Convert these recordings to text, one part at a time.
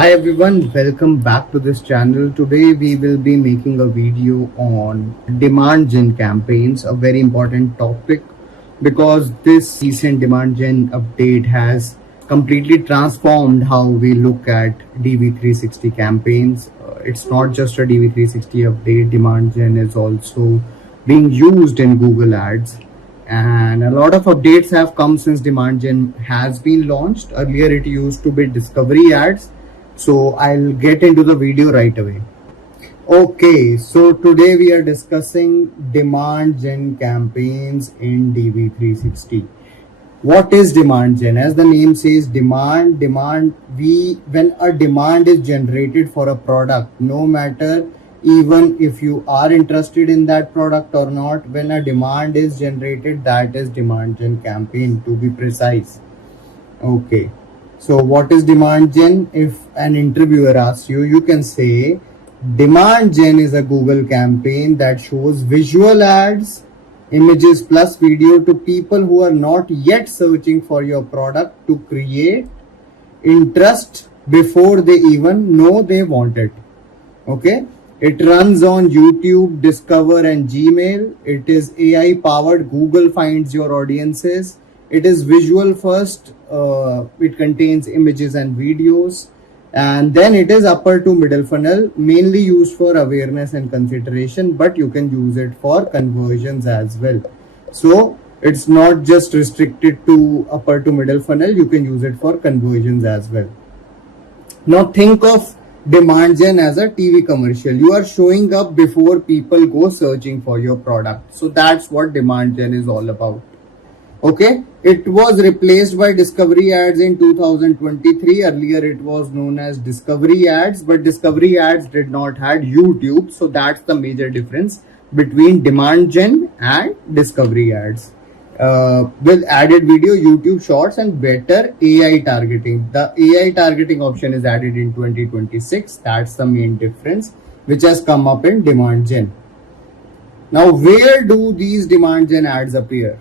Hi everyone, welcome back to this channel. Today we will be making a video on demand gen campaigns, a very important topic because this recent demand gen update has completely transformed how we look at DV360 campaigns. It's not just a DV360 update, demand gen is also being used in Google Ads, and a lot of updates have come since demand gen has been launched. Earlier it used to be discovery ads, so I'll get into the video right away. Okay, so today we are discussing demand gen campaigns in DV360. What is demand gen? As the name says, when a demand is generated for a product, no matter even if you are interested in that product or not, when a demand is generated, that is demand gen campaign, to be precise. Okay, so what is demand gen? If an interviewer asks you, you can say demand gen is a Google campaign that shows visual ads, images plus video to people who are not yet searching for your product to create interest before they even know they want it. Okay, it runs on YouTube, Discover, and Gmail. It is AI powered. Google finds your audiences. It is visual first. It contains images and videos, and then it is upper to middle funnel, mainly used for awareness and consideration, but you can use it for conversions as well. So it's not just restricted to upper to middle funnel, you can use it for conversions as well. Now think of demand gen as a TV commercial. You are showing up before people go searching for your product. So that's what demand gen is all about. Okay, it was replaced by discovery ads in 2023. Earlier it was known as discovery ads, but discovery ads did not had YouTube. So that's the major difference between demand gen and discovery ads. With added video, YouTube shorts, and better AI targeting. The AI targeting option is added in 2026. That's the main difference which has come up in demand gen. Now, where do these demand gen ads appear?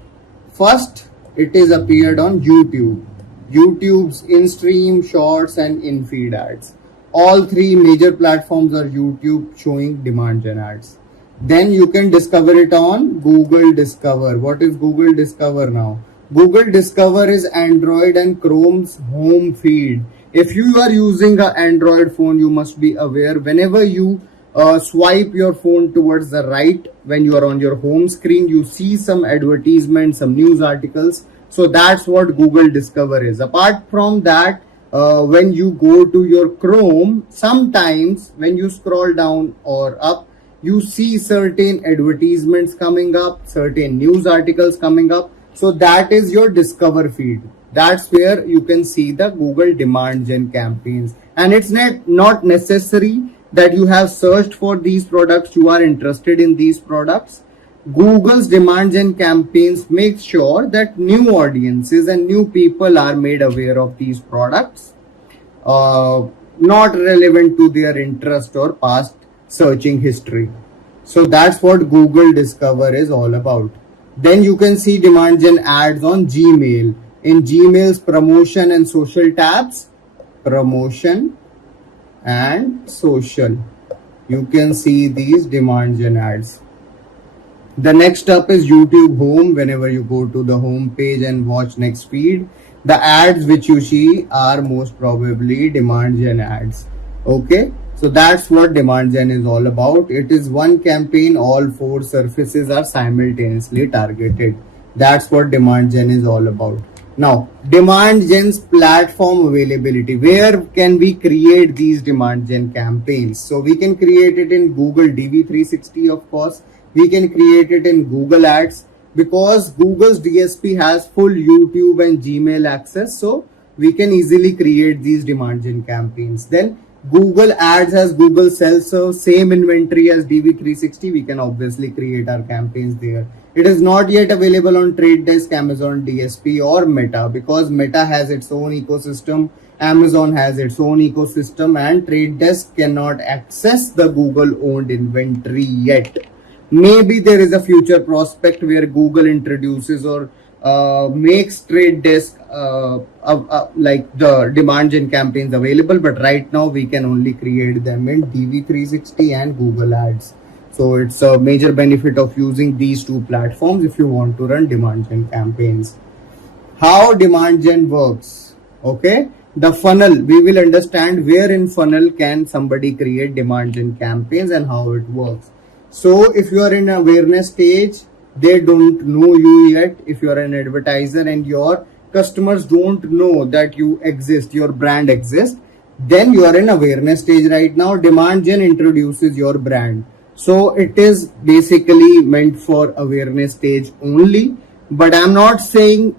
First, it is appeared on YouTube. YouTube's in-stream, shorts, and in-feed ads. All three major platforms are YouTube showing demand gen ads. Then you can discover it on Google Discover. What is Google Discover now? Google Discover is Android and Chrome's home feed. If you are using an Android phone, you must be aware whenever you swipe your phone towards the right, when you are on your home screen, you see some advertisements, some news articles. So that's what Google Discover is. Apart from that, when you go to your Chrome, sometimes when you scroll down or up, you see certain advertisements coming up, certain news articles coming up. So that is your Discover feed. That's where you can see the Google demand gen campaigns. And it's not necessary that you have searched for these products, you are interested in these products. Google's demand gen campaigns make sure that new audiences and new people are made aware of these products, not relevant to their interest or past searching history. So that's what Google Discover is all about. Then you can see demand gen ads on Gmail. In Gmail's promotion and social tabs, promotion and social, you can see these demand gen ads. The next up is YouTube home. Whenever you go to the home page and watch next feed, the ads which you see are most probably demand gen ads. Okay, so that's what demand gen is all about. It is one campaign, all four surfaces are simultaneously targeted. That's what demand gen is all about. Now, demand gen's platform availability. Where can we create these demand gen campaigns? So we can create it in Google DV360, of course. We can create it in Google Ads because Google's DSP has full YouTube and Gmail access. So we can easily create these demand gen campaigns. Then Google Ads has Google self-serve, same inventory as DV360. We can obviously create our campaigns there. It is not yet available on Trade Desk, Amazon DSP, or Meta because Meta has its own ecosystem, Amazon has its own ecosystem, and Trade Desk cannot access the Google-owned inventory yet. Maybe there is a future prospect where Google introduces or makes trade desk like the demand gen campaigns available, but right now we can only create them in DV360 and Google Ads. So it's a major benefit of using these two platforms if you want to run demand gen campaigns. How demand gen works? Okay, the funnel, we will understand where in funnel can somebody create demand gen campaigns and how it works. So if you are in awareness stage, they don't know you yet. If you are an advertiser and your customers don't know that you exist, your brand exists, then you are in awareness stage right now. Demand gen introduces your brand. So it is basically meant for awareness stage only, but I'm not saying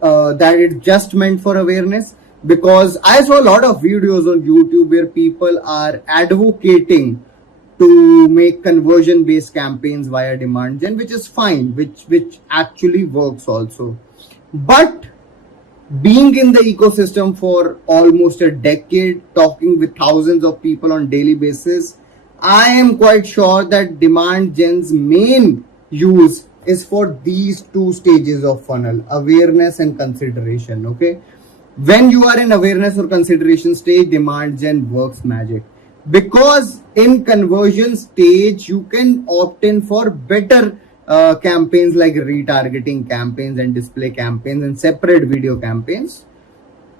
that it's just meant for awareness, because I saw a lot of videos on YouTube where people are advocating to make conversion based campaigns via demand gen, which is fine, which actually works also. But being in the ecosystem for almost a decade, talking with thousands of people on daily basis, I am quite sure that demand gen's main use is for these two stages of funnel, awareness and consideration. Okay, when you are in awareness or consideration stage, demand gen works magic, because in conversion stage you can opt in for better campaigns like retargeting campaigns and display campaigns and separate video campaigns.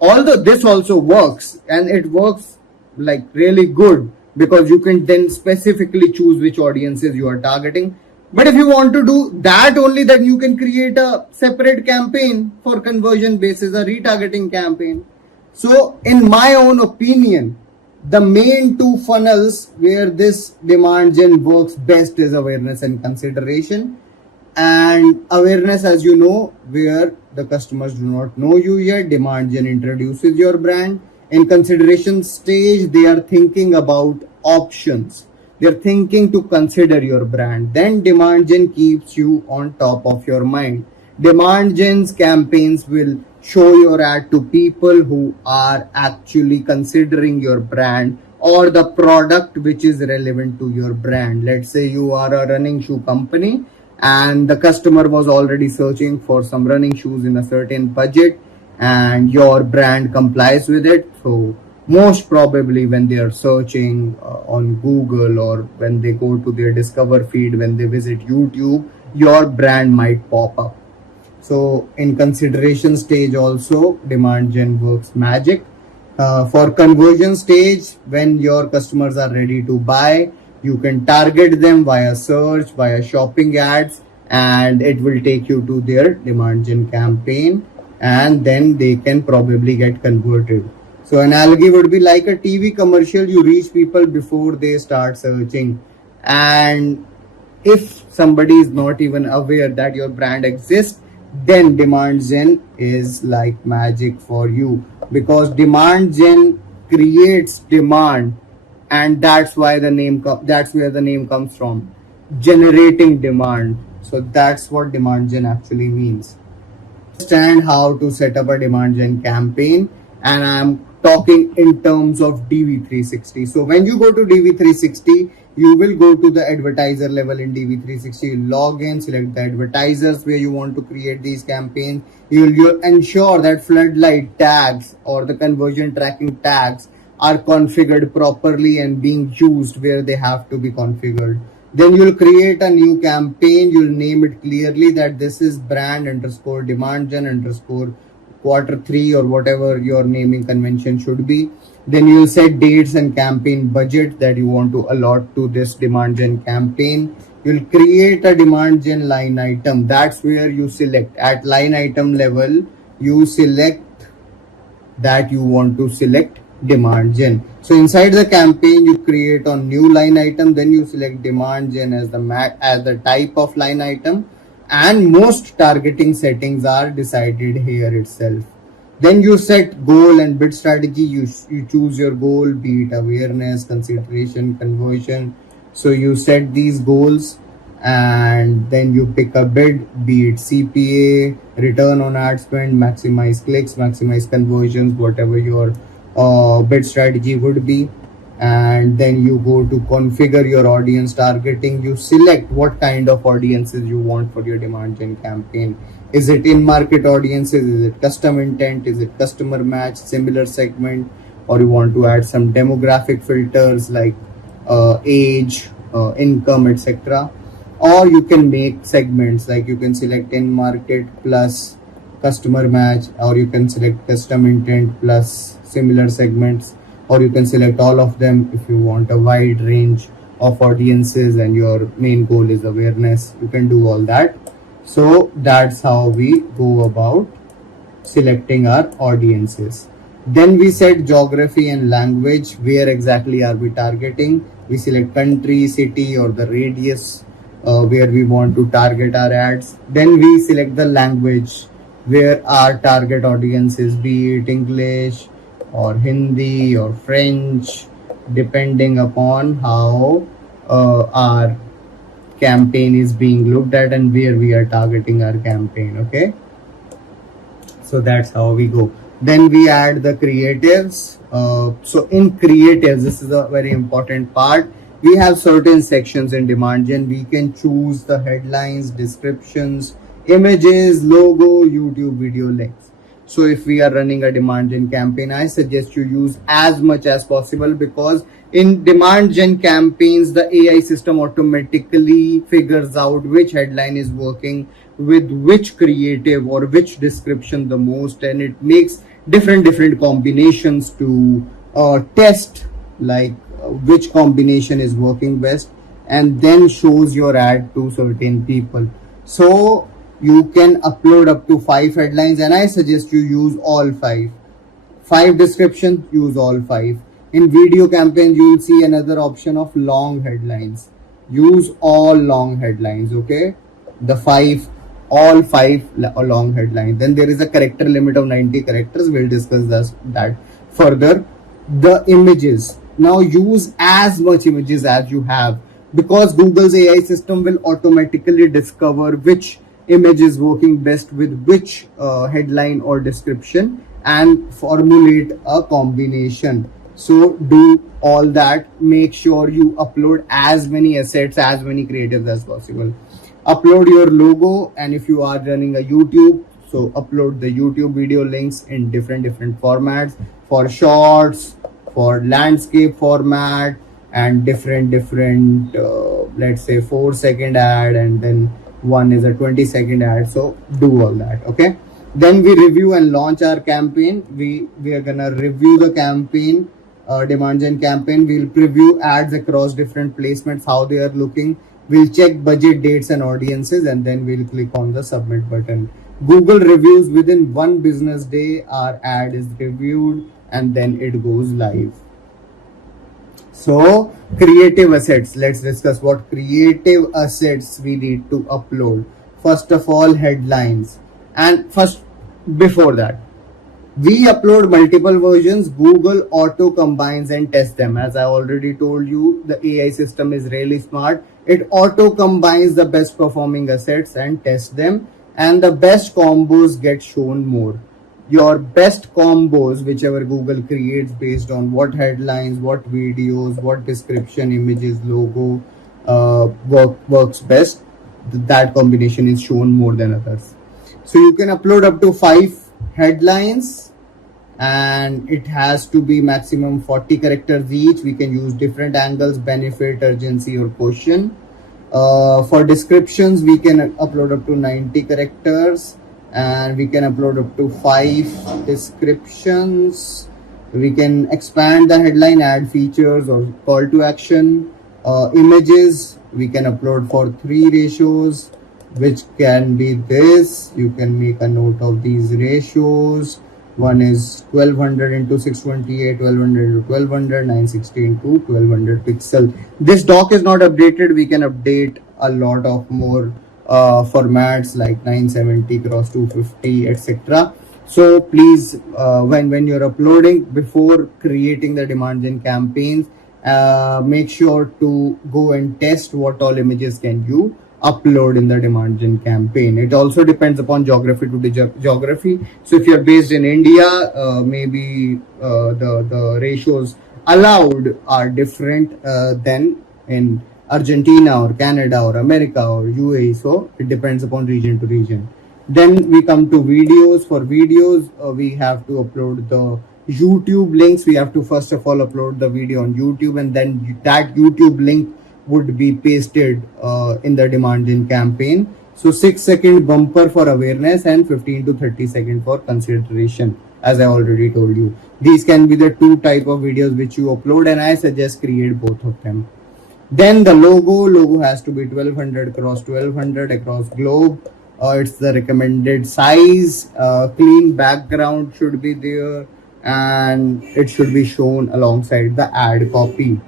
Although this also works, and it works like really good, because you can then specifically choose which audiences you are targeting. But if you want to do that only, then you can create a separate campaign for conversion basis, a retargeting campaign. So in my own opinion, the main two funnels where this demand gen works best is awareness and consideration. And awareness, as you know, where the customers do not know you yet, demand gen introduces your brand. In consideration stage, they are thinking about options, they're thinking to consider your brand. Then demand gen keeps you on top of your mind. Demand gen's campaigns will show your ad to people who are actually considering your brand or the product which is relevant to your brand. Let's say you are a running shoe company and the customer was already searching for some running shoes in a certain budget, and your brand complies with it. So most probably when they are searching on Google, or when they go to their discover feed, when they visit YouTube, your brand might pop up. So in consideration stage also, demand gen works magic. For conversion stage, when your customers are ready to buy, you can target them via search, via shopping ads, and it will take you to their demand gen campaign, and then they can probably get converted. So analogy would be like a TV commercial. You reach people before they start searching, and if somebody is not even aware that your brand exists, then demand gen is like magic for you, because demand gen creates demand, and that's why the name that's where the name comes from, generating demand. So that's what demand gen actually means. Understand how to set up a demand gen campaign, and I'm talking in terms of DV360. So when you go to DV360, you will go to the advertiser level in DV360. You log in, select the advertisers where you want to create these campaigns. You'll ensure that floodlight tags or the conversion tracking tags are configured properly and being used where they have to be configured. Then you'll create a new campaign. You'll name it clearly that this is brand underscore demand gen underscore Q3, or whatever your naming convention should be. Then you'll set dates and campaign budget that you want to allot to this demand gen campaign. You'll create a demand gen line item. That's where you select at line item level, you select that you want to select demand gen. So inside the campaign, you create a new line item, then you select demand gen as the type of line item, and most targeting settings are decided here itself. Then you set goal and bid strategy. You choose your goal, be it awareness, consideration, conversion. So you set these goals, and then you pick a bid, be it CPA, return on ad spend, maximize clicks, maximize conversions, whatever your bid strategy would be. And then you go to configure your audience targeting. You select what kind of audiences you want for your demand gen campaign. Is it in-market audiences? Is it custom intent? Is it customer match, similar segment? Or you want to add some demographic filters like age, income, etc. Or you can make segments, like you can select in-market plus customer match, or you can select custom intent plus similar segments, or you can select all of them if you want a wide range of audiences and your main goal is awareness. You can do all that. So that's how we go about selecting our audiences. Then we set geography and language. Where exactly are we targeting? We select country, city, or the radius where we want to target our ads. Then we select the language where our target audience is, be it English or Hindi or French, depending upon how our campaign is being looked at and where we are targeting our campaign. Okay, so that's how we go. Then we add the creatives. So in creatives, this is a very important part. We have certain sections in demand gen. We can choose the headlines, descriptions, images, logo, YouTube video links. So if we are running a demand gen campaign, I suggest you use as much as possible, because in demand gen campaigns, the AI system automatically figures out which headline is working with which creative or which description the most, and it makes different combinations to test, like which combination is working best, and then shows your ad to certain people. So you can upload up to 5 headlines, and I suggest you use all 5 descriptions, use all 5. In video campaigns, you will see another option of long headlines. Use all long headlines. Okay, all 5 long headlines. Then there is a character limit of 90 characters. We'll discuss that further. The images, now use as much images as you have, because Google's AI system will automatically discover which image is working best with which headline or description and formulate a combination. So do all that. Make sure you upload as many assets, as many creatives as possible. Upload your logo, and if you are running a YouTube, so upload the YouTube video links in different formats, for shorts, for landscape format, and different let's say 4-second ad, and then one is a 20-second ad. So do all that. Okay, then we review and launch our campaign. We are gonna review the campaign, demand gen campaign. We'll preview ads across different placements, how they are looking. We'll check budget, dates, and audiences, and then we'll click on the submit button. Google reviews within 1 business day. Our ad is reviewed and then it goes live. So creative assets, let's discuss what creative assets we need to upload. First of all, headlines. And before that, we upload multiple versions. Google auto combines and tests them. As I already told you, the AI system is really smart. It auto combines the best performing assets and tests them, and the best combos get shown more. Your best combos, whichever Google creates based on what headlines, what videos, what description, images, logo works best, that combination is shown more than others. So you can upload up to 5 headlines, and it has to be maximum 40 characters each. We can use different angles: benefit, urgency, or question. For descriptions, we can upload up to 90 characters, and we can upload up to 5 descriptions. We can expand the headline, add features or call to action. Images, we can upload for 3 ratios, which can be this. You can make a note of these ratios. One is 1200 into 628, 1200 into 1200, 960 into 1200 pixel. This doc is not updated. We can update a lot of more formats like 970 cross 250, etc. So please, when you're uploading, before creating the demand gen campaigns, make sure to go and test what all images can you upload in the demand gen campaign. It also depends upon geography to geography. So if you're based in India, maybe the ratios allowed are different than in Argentina or Canada or America or UAE. So it depends upon region to region. Then we come to videos. For videos, we have to upload the YouTube links. We have to first of all upload the video on YouTube, and then that YouTube link would be pasted in the demand gen campaign. So 6-second bumper for awareness and 15 to 30-second for consideration, as I already told you. These can be the two type of videos which you upload, and I suggest create both of them. Then the logo has to be 1200 cross 1200 across globe. It's the recommended size. Clean background should be there, and it should be shown alongside the ad copy.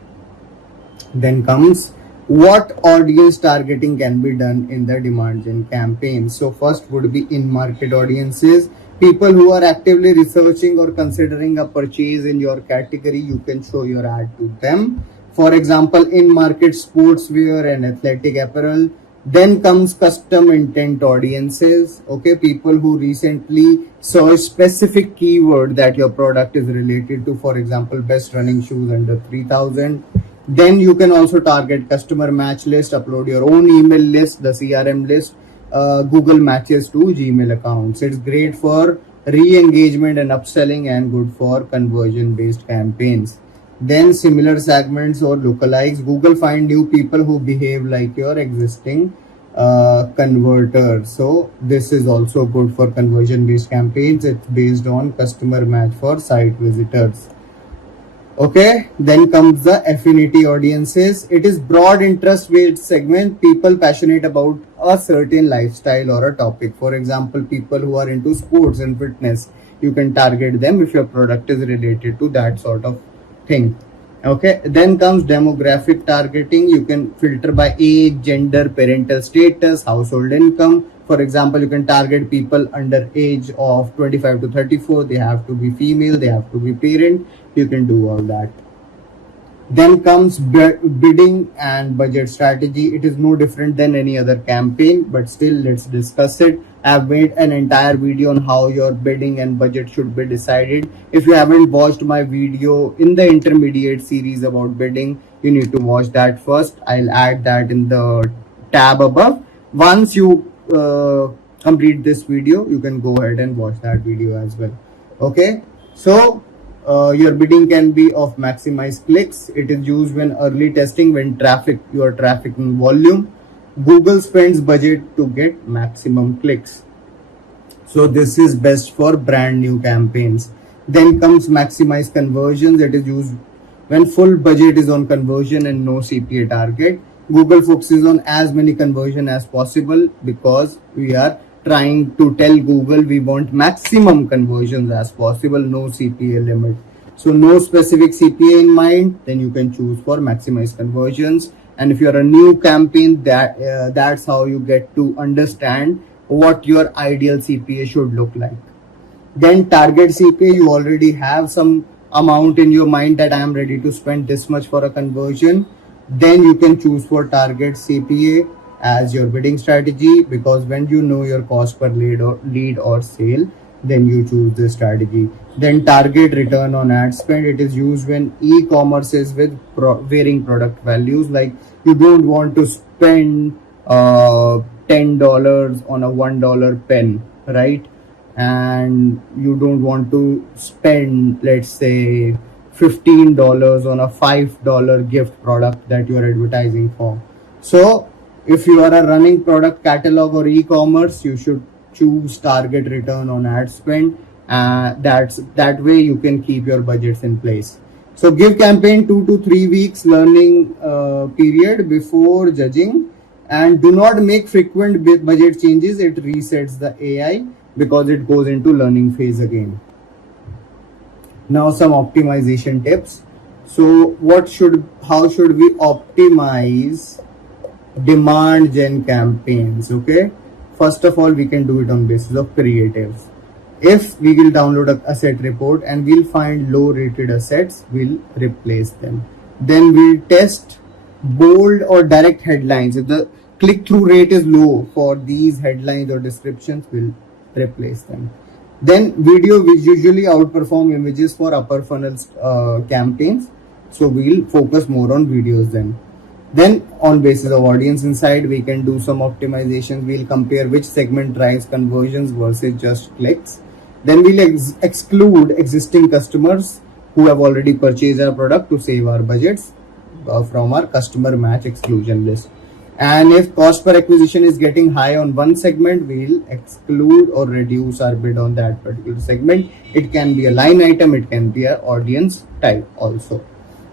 Then comes what audience targeting can be done in the demand gen campaign. So first would be in market audiences, people who are actively researching or considering a purchase in your category. You can show your ad to them. For example, in market sportswear and athletic apparel. Then comes custom intent audiences. Okay, people who recently search specific keyword that your product is related to. For example, best running shoes under 3000. Then you can also target customer match list, upload your own email list, the CRM list, Google matches to Gmail accounts. It's great for re-engagement and upselling, and good for conversion based campaigns. Then similar segments or lookalikes. Google find new people who behave like your existing converter. So this is also good for conversion based campaigns. It's based on customer match for site visitors. Okay, then comes the affinity audiences. It is broad interest based segment, people passionate about a certain lifestyle or a topic. For example, people who are into sports and fitness, you can target them if your product is related to that sort of thing. Okay, then comes demographic targeting. You can filter by age, gender, parental status, household income. For example, you can target people under age of 25 to 34. They have to be female, they have to be parent. You can do all that. Then comes bidding and budget strategy. It is no different than any other campaign, but still let's discuss it. I've made an entire video on how your bidding and budget should be decided. If you haven't watched my video in the intermediate series about bidding, you need to watch that first. I'll add that in the tab above. Once you complete this video, you can go ahead and watch that video as well. Okay, so your bidding can be of maximized clicks. It is used when early testing, when you are trafficking volume. Google spends budget to get maximum clicks. So this is best for brand new campaigns. Then comes maximize conversions. It is used when full budget is on conversion and no CPA target. Google focuses on as many conversion as possible because we are trying to tell Google we want maximum conversions as possible, no CPA limit. So no specific CPA in mind, then you can choose for maximize conversions. And if you're a new campaign, that's how you get to understand what your ideal CPA should look like. Then target CPA, you already have some amount in your mind that I am ready to spend this much for a conversion. Then you can choose for target CPA as your bidding strategy, because when you know your cost per lead or sale, then you choose this strategy. Then target return on ad spend. It is used when e-commerce is with varying product values. Like you don't want to spend $10 on a $1 pen, right? And you don't want to spend, let's say, $15 on a $5 gift product that you are advertising for. So if you are a running product catalog or e-commerce, you should choose target return on ad spend. That way you can keep your budgets in place. So give campaign 2 to 3 weeks learning period before judging, and do not make frequent budget changes. It resets the AI because it goes into learning phase again. Now some optimization tips. So how should we optimize demand gen campaigns? Okay, first of all, we can do it on basis of creatives. If we will download a asset report and we'll find low rated assets, we'll replace them. Then we'll test bold or direct headlines. If the click-through rate is low for these headlines or descriptions, we'll replace them. Then video, which usually outperform images for upper funnel campaigns, so we'll focus more on videos then. Then on basis of audience insight, we can do some optimizations. We'll compare which segment drives conversions versus just clicks. Then we'll exclude existing customers who have already purchased our product to save our budgets from our customer match exclusion list. And if cost per acquisition is getting high on one segment, we'll exclude or reduce our bid on that particular segment. It can be a line item, it can be an audience type also.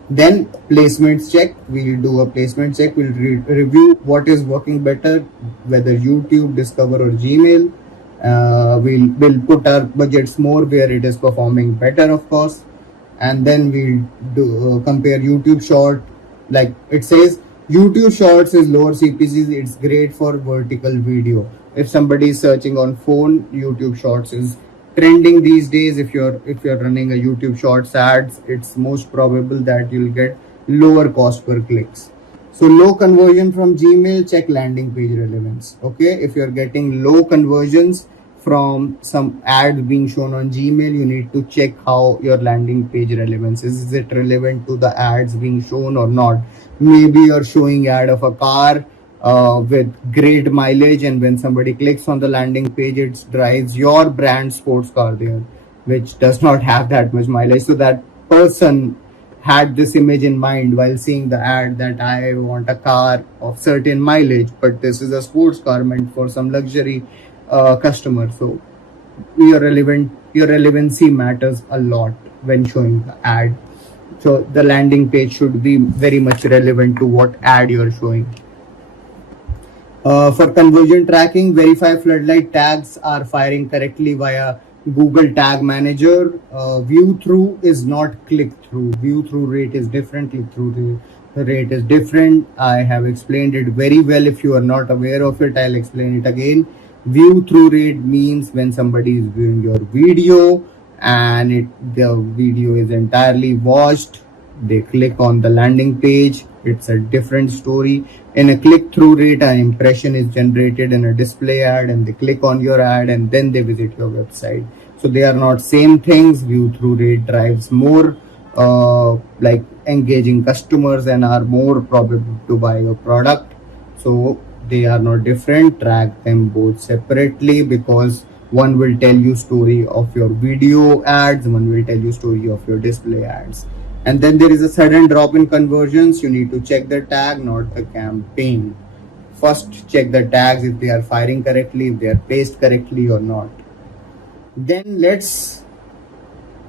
Then placements check. We'll do a placement check. We'll review what is working better, whether YouTube, Discover, or Gmail. We'll put our budgets more where it is performing better, of course. And then we'll do compare YouTube short. Like it says, YouTube Shorts is lower CPCs. It's great for vertical video. If somebody is searching on phone, YouTube Shorts is trending these days. If you're running a YouTube Shorts ads, it's most probable that you'll get lower cost per clicks. So low conversion from Gmail, check landing page relevance. Okay, if you're getting low conversions from some ad being shown on Gmail, you need to check how your landing page relevance is. Is it relevant to the ads being shown or not? Maybe you're showing ad of a car with great mileage, and when somebody clicks on the landing page, it drives your brand sports car there, which does not have that much mileage. So that person had this image in mind while seeing the ad that I want a car of certain mileage, but this is a sports car meant for some luxury customer. So your relevancy matters a lot when showing the ad. So the landing page should be very much relevant to what ad you're showing. For conversion tracking, verify floodlight tags are firing correctly via Google Tag Manager. View through is not click through. View through rate is different. Click through rate is different. I have explained it very well. If you are not aware of it, I'll explain it again. View through rate means when somebody is viewing your video and the video is entirely watched, they click on the landing page, it's a different story. In a click-through rate, an impression is generated in a display ad and they click on your ad and then they visit your website. So they are not same things. View-through rate drives more like engaging customers and are more probable to buy your product. So they are not different. Track them both separately, because one will tell you story of your video ads, one will tell you story of your display ads. And then there is a sudden drop in conversions. You need to check the tag, not the campaign. First, check the tags if they are firing correctly, if they are placed correctly or not. Then let's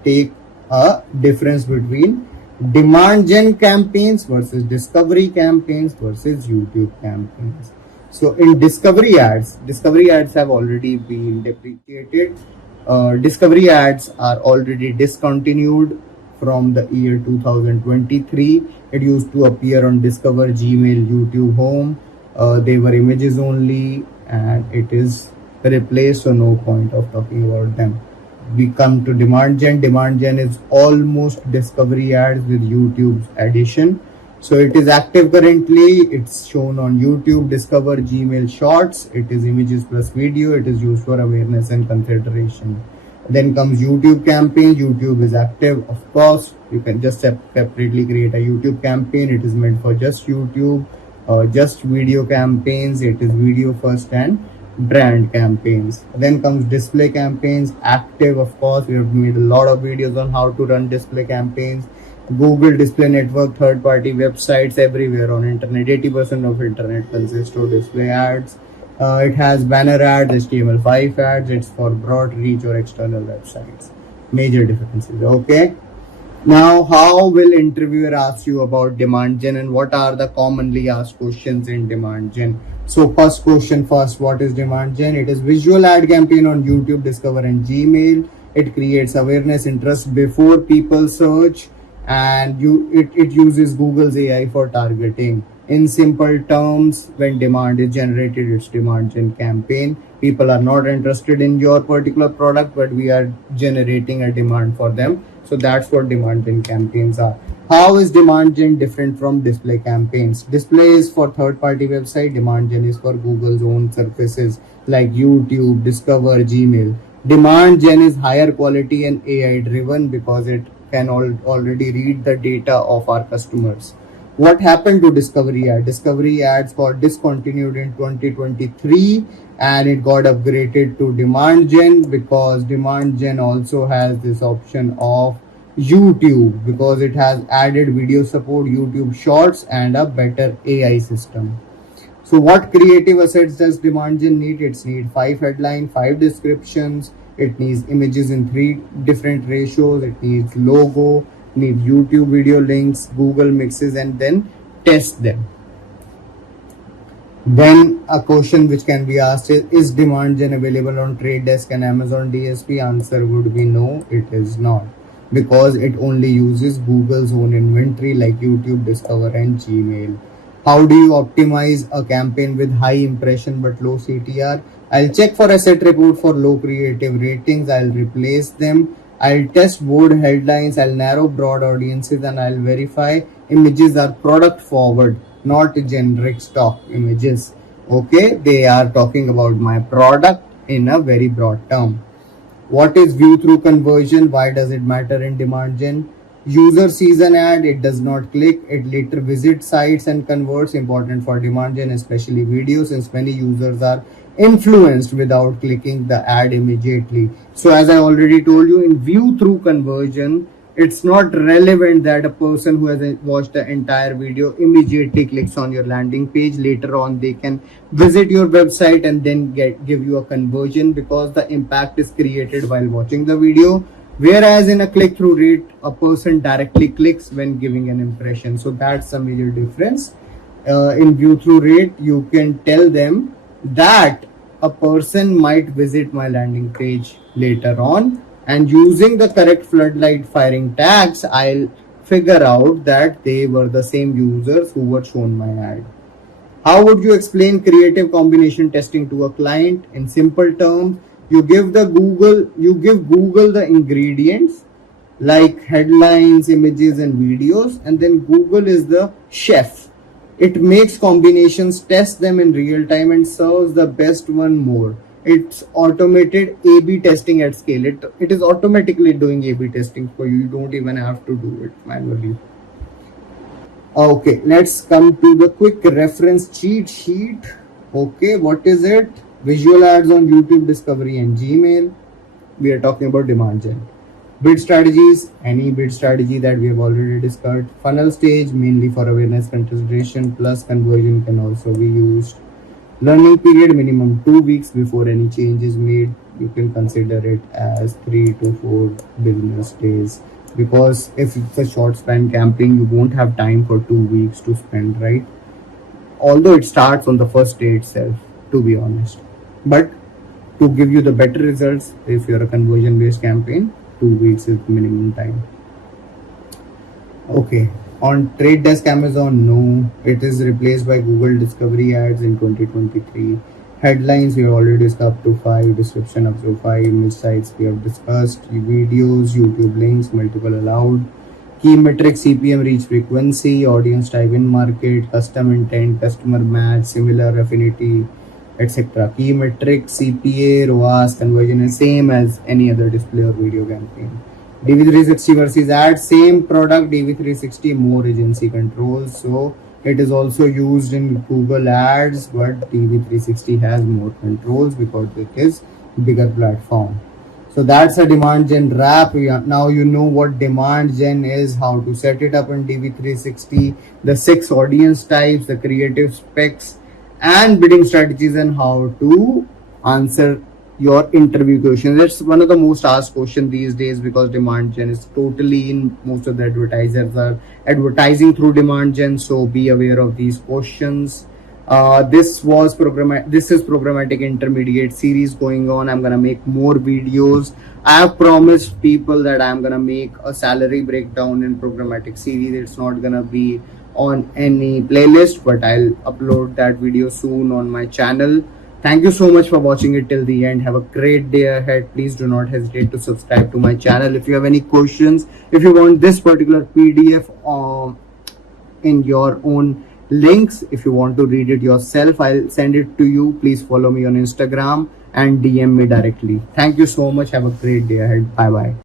take a difference between demand gen campaigns versus discovery campaigns versus YouTube campaigns. So in discovery ads have already been deprecated. Discovery ads are already discontinued from the year 2023. It used to appear on Discover, Gmail, YouTube Home. They were images only and it is replaced, so no point of talking about them. We come to demand gen. Demand gen is almost discovery ads with YouTube's addition. So it is active currently. It's shown on YouTube, Discover, Gmail Shorts. It is images plus video. It is used for awareness and consideration. Then comes YouTube campaign. YouTube is active, of course. You can just separately create a YouTube campaign. It is meant for just YouTube, just video campaigns. It is video first and brand campaigns. Then comes display campaigns, active, of course. We have made a lot of videos on how to run display campaigns. Google Display Network, third-party websites everywhere on internet. 80% of internet consists of display ads. It has banner ads, HTML5 ads. It's for broad reach or external websites. Major differences. Okay. Now, how will interviewer ask you about demand gen and what are the commonly asked questions in demand gen? So first question first, what is demand gen? It is visual ad campaign on YouTube, Discover and Gmail. It creates awareness, interest before people search, and it uses Google's AI for targeting. In simple terms, when demand is generated, it's demand gen campaign. People are not interested in your particular product, but we are generating a demand for them. So that's what demand gen campaigns are. How is demand gen different from display campaigns? Display is for third-party website. Demand gen is for Google's own services like YouTube, Discover, Gmail. Demand gen is higher quality and AI driven because it can already read the data of our customers. What happened to discovery ad? Discovery ads got discontinued in 2023 and it got upgraded to demand gen, because demand gen also has this option of YouTube, because it has added video support, YouTube shorts, and a better AI system. So what creative assets does demand gen need? It needs 5 headline, 5 descriptions. It needs images in 3 different ratios. It needs logo, need YouTube video links, Google mixes, and then test them. Then a question which can be asked is demand gen available on Trade Desk and Amazon DSP? Answer would be no, it is not, because it only uses Google's own inventory like YouTube, Discover, and Gmail. How do you optimize a campaign with high impression but low CTR? I'll check for asset report for low creative ratings. I'll replace them. I'll test bold headlines. I'll narrow broad audiences, and I'll verify images are product forward, not generic stock images. Okay, they are talking about my product in a very broad term. What is view through conversion? Why does it matter in demand gen? User sees an ad, it does not click, it later visits sites and converts. Important for demand gen, especially video, since many users are influenced without clicking the ad immediately. So as I already told you, in view through conversion, it's not relevant that a person who has watched the entire video immediately clicks on your landing page. Later on, they can visit your website and then give you a conversion, because the impact is created while watching the video. Whereas in a click-through rate, a person directly clicks when giving an impression. So that's a major difference. In view-through rate, you can tell them that a person might visit my landing page later on, and using the correct floodlight firing tags, I'll figure out that they were the same users who were shown my ad. How would you explain creative combination testing to a client? In simple terms, you give Google the ingredients like headlines, images, and videos, and then Google is the chef. It makes combinations, tests them in real time, and serves the best one more. It's automated A/B testing at scale. It is automatically doing A/B testing for you. You don't even have to do it manually. Okay, let's come to the quick reference cheat sheet. Okay, what is it? Visual ads on YouTube, Discovery, and Gmail. We are talking about demand gen. Bid strategies, any bid strategy that we have already discussed. Funnel stage, mainly for awareness consideration, plus conversion can also be used. Learning period, minimum 2 weeks before any change is made. You can consider it as 3 to 4 business days, because if it's a short span campaign, you won't have time for 2 weeks to spend, right? Although it starts on the first day itself, to be honest. But to give you the better results, if you're a conversion based campaign, 2 weeks is minimum time. Okay, on Trade Desk Amazon, no, it is replaced by Google Discovery ads in 2023. Headlines we have already discussed, up to 5, description up to 5, image sites we have discussed, videos, YouTube links, multiple allowed. Key metrics, CPM, reach frequency, audience type in market, custom intent, customer match, similar affinity, etc. Key metrics, CPA, ROAS, conversion is same as any other display or video campaign. DV360 versus ads, same product, DV360 more agency controls. So it is also used in Google ads, but DV360 has more controls because it is bigger platform. So that's a demand gen wrap. Now you know what demand gen is, how to set it up in DV360, the 6 audience types, the creative specs, and bidding strategies, and how to answer your interview questions. It's one of the most asked questions these days, because demand gen is totally in. Most of the advertisers are advertising through demand gen, so be aware of these questions. This is Programmatic Intermediate Series going on. I'm gonna make more videos. I have promised people that I'm gonna make a salary breakdown in Programmatic Series. It's not gonna be on any playlist, but I'll upload that video soon on my channel. Thank you so much for watching it till the end. Have a great day ahead. Please do not hesitate to subscribe to my channel. If you have any questions, if you want this particular PDF in your own links, if you want to read it yourself, I'll send it to you. Please follow me on Instagram and DM me directly. Thank you so much. Have a great day ahead. Bye bye.